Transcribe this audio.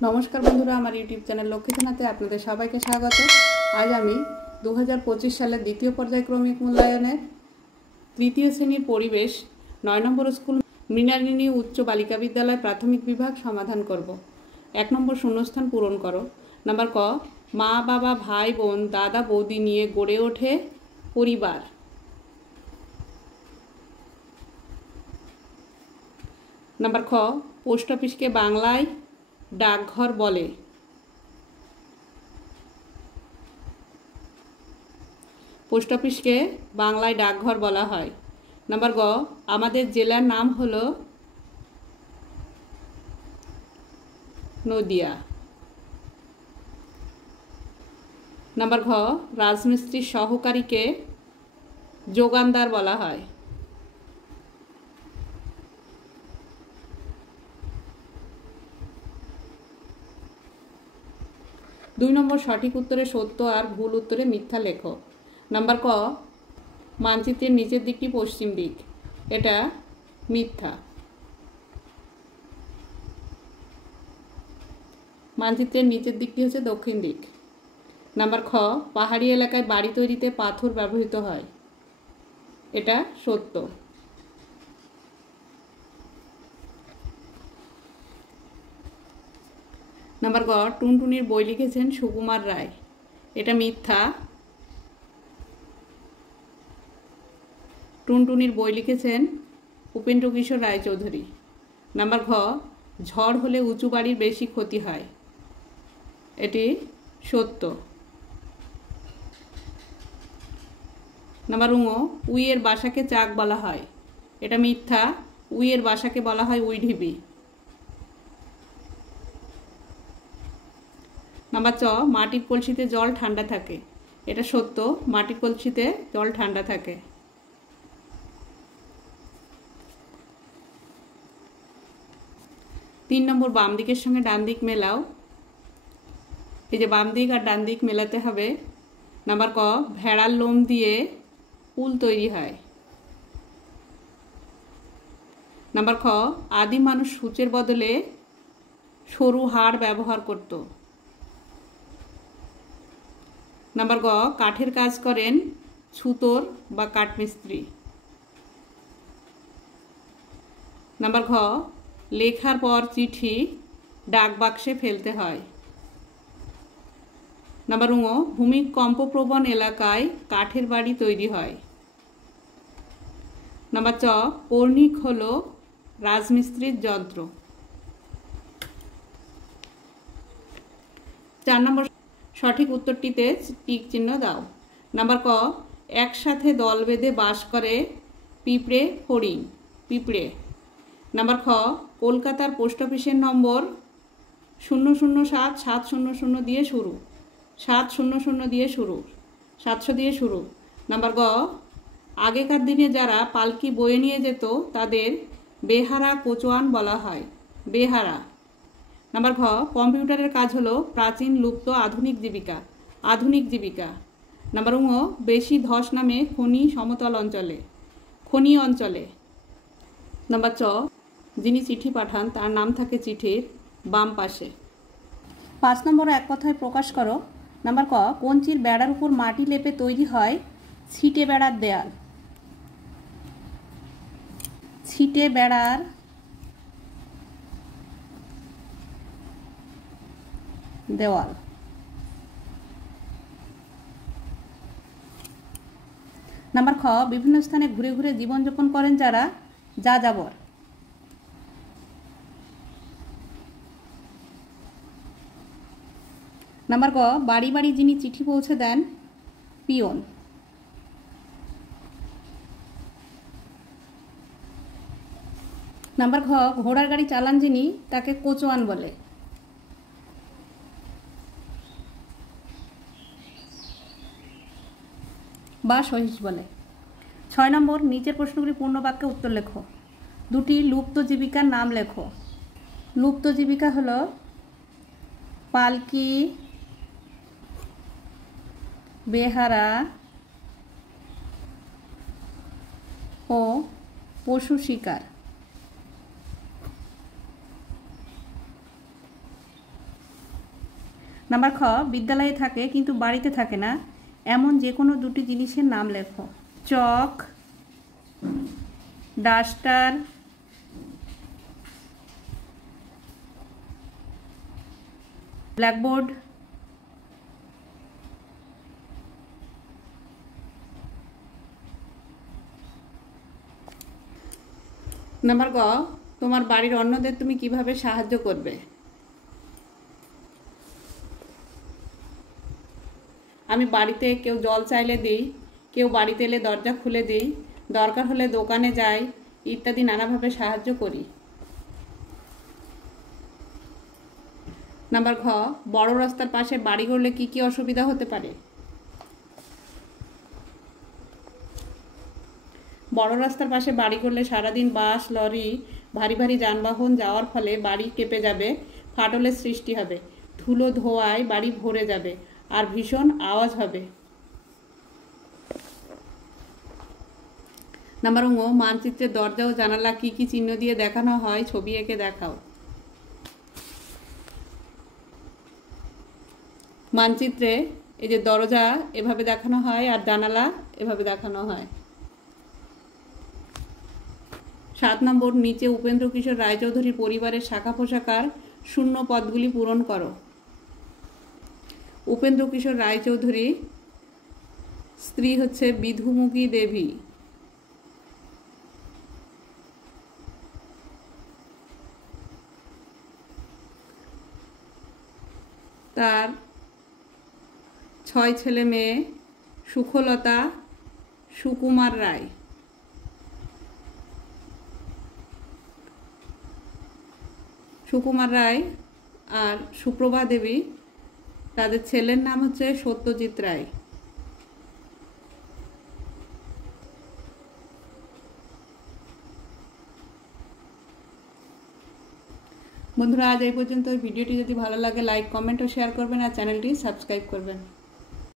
नमस्कार बंधुरा आमार यूट्यूब चैनल लक्ष्मीथानाते आपनादेर सबाइके स्वागत। आज आमी 2025 सालेर द्वितीय पर्यायक्रमिक मूल्यायनेर तृतीय श्रेणीर परिवेश 9 नम्बर स्कूल मृणालिनी उच्च बालिका विद्यालय प्राथमिक विभाग समाधान करब। 1 नम्बर शून्यस्थान पूरण करो। नम्बर क मा बाबा भाई बोन दादा बौदी निये गड़े ओठे परिवार। नम्बर ख पोस्ट अफिस के बांगलाय डाकघर बोले। पोस्ट अफिस के बांगलाय डाकघर बला हय। नम्बर ग आमादेर जेलार नाम हलो नदिया। नम्बर घ राजमिस्त्री सहकारी के जोगानदार बला हय। दुई नम्बर सठिक उत्तरे सत्य और भूल उत्तरे मिथ्या लेखो। नम्बर क मानचित्रेर नीचेर दिकटी पश्चिम दिक, एटा मिथ्या। मानचित्रेर नीचेर दिकटी हच्छे दक्षिण दिक। नम्बर ख पहाड़ी एलाकाय बाड़ी तैरिते पाथर व्यवहृत हय, एटा सत्य। नम्बर ग टुनटुनिर बई लिखेছেন सुकुमार राय, এটা মিথ্যা। টুনটুনির বই লিখেছেন উপেন্দ্র কিশোর রায়চৌধুরী। नम्बर ঘ ঝড় হলে উঁচু বাড়ির বেশি ক্ষতি হয়, এটি সত্য। नम्बर ঙ উইয়ের বাসাকে চাক বলা হয়, এটা মিথ্যা। উইয়ের বাসাকে বলা হয় উইঢিবি। नम्बर च माटिर कलसिते जल ठंडा थाके, एटा सत्य। माटिर कलसिते जल ठंडा थाके। 3 नम्बर बाम दिकेर संगे डान दिक मेलाओ। এই যে বাম দিক আর ডান দিক মেলাতে হবে। नम्बर क ভেড়ার লোম দিয়ে উল তৈরি হয়। नम्बर ख आदि मानुष সূচের বদলে সরু হাড় ব্যবহার করত। नम्बर ग काठेर काज करें छुतोर बा काठमिस्त्री। नम्बर घ लेखार पर चिठी डाक बाक्से फेलते हय। नम्बर ङ भूमिकम्प प्रवण एलाकाय काठेर बाड़ी तैरी हय। नम्बर च कौर्निक हलो राजमिस्त्रिर यंत्र। 4 नम्बर सठिक उत्तरटीते टिक चिन्ह दाओ। नम्बर क एक साथे दल बेधे बास करे पिपड़े हरिण पिपड़े। नम्बर ख कलकातार पोस्ट अफिसेर नम्बर 007-700 दिए शुरू, 700 दिए शुरू, 700 दिए शुरू। नम्बर ग आगेकार दिने जारा पालकी बोये निये जेत तादेर बेहारा कोचोयान बला हय, बेहारा। नम्बर घ कम्पिউটারের কাজ হলো प्राचीन लुप्त आधुनिक जीविका, आधुनिक जीविका। नम्बर ङ बेशी धस नामे खनि समतल अंचले, खनि अंचले। नम्बर च যিনি চিঠি পাঠান তার নাম থাকে চিঠির বাম পাশে। 5 নম্বর এক কথায় প্রকাশ করো। नम्बर क কঞ্চির বেড়ার উপর মাটি লেপে তৈরি হয় ছিটে বেড়ার দেয়াল, ছিটে বেড়ার देवाल। नम्बर ख विभिन्न स्थाने घुरे घुरे जीवन यापन करें जारा যাযাবর। नम्बर ग बाड़ी बाड़ी जिनी चिठी पौঁছে दें पियन। नम्बर घ घोड़ार गाड़ी चालान जिनी ताके कोचोयान बोले। বা সহিস বলে। 6 নম্বর নিচের প্রশ্নগুলি পূর্ণ বাক্যে উত্তর লেখো। দুটি লুপ্ত জীবিকার নাম লেখো। লুপ্ত জীবিকা হলো পালকি, বেহারা ও পশু শিকার। নাম্বার খ, বিদ্যালয়ে থাকে কিন্তু বাড়িতে থাকে না এমন যে কোনো দুটি জিনিসের নাম লেখো। চক, ডাস্টার, ব্ল্যাকবোর্ড। নাম্বার গ, তোমার বাড়ির অন্যদের তুমি কিভাবে সাহায্য করবে? আমি বাড়িতে কেউ জল চাইলে দিই, কেউ বাড়িতে এলে দরজা খুলে দিই, দরকার হলে দোকানে যাই, ইত্যাদি নানাভাবে সাহায্য করি। নাম্বার ঘ, বড় রাস্তার পাশে বাড়ি করলে কি কি অসুবিধা হতে পারে? বড় রাস্তার পাশে বাড়ি করলে সারাদিন বাস, লরি, ভারী ভারী যানবাহন যাওয়ার ফলে বাড়ি কেঁপে যাবে, ফাটলের সৃষ্টি হবে, ধুলো ধোঁয়ায় বাড়ি ভরে যাবে আর ভীষণ আওয়াজ হবে। নাম্বার ঙ, মানচিত্রের দরজা ও জানালা কি কি চিহ্ন দিয়ে দেখানো হয় ছবি এঁকে দেখাও। মানচিত্রে এই যে দরজা এভাবে দেখানো হয় আর জানালা এভাবে দেখানো হয়। 7 নম্বর, নিচে উপেন্দ্র কিশোর রায়চৌধুরীর পরিবারের শাখা প্রশাখার শূন্য পদগুলি পূরণ করো। উপেন্দ্র কিশোর রায়চৌধুরী স্ত্রী হচ্ছে বিধুমুখী দেবী। তার 6 ছেলে মেয়ে, সুখলতা, সুকুমার রায়। সুকুমার রায় আর সুপ্রভা দেবী, তাদের ছেলের নাম হচ্ছে সত্যজিৎ রায়। বন্ধুরা, আজ এই পর্যন্ত। ভিডিওটি যদি ভালো লাগে লাইক, কমেন্ট ও শেয়ার করবেন আর চ্যানেলটি সাবস্ক্রাইব করবেন।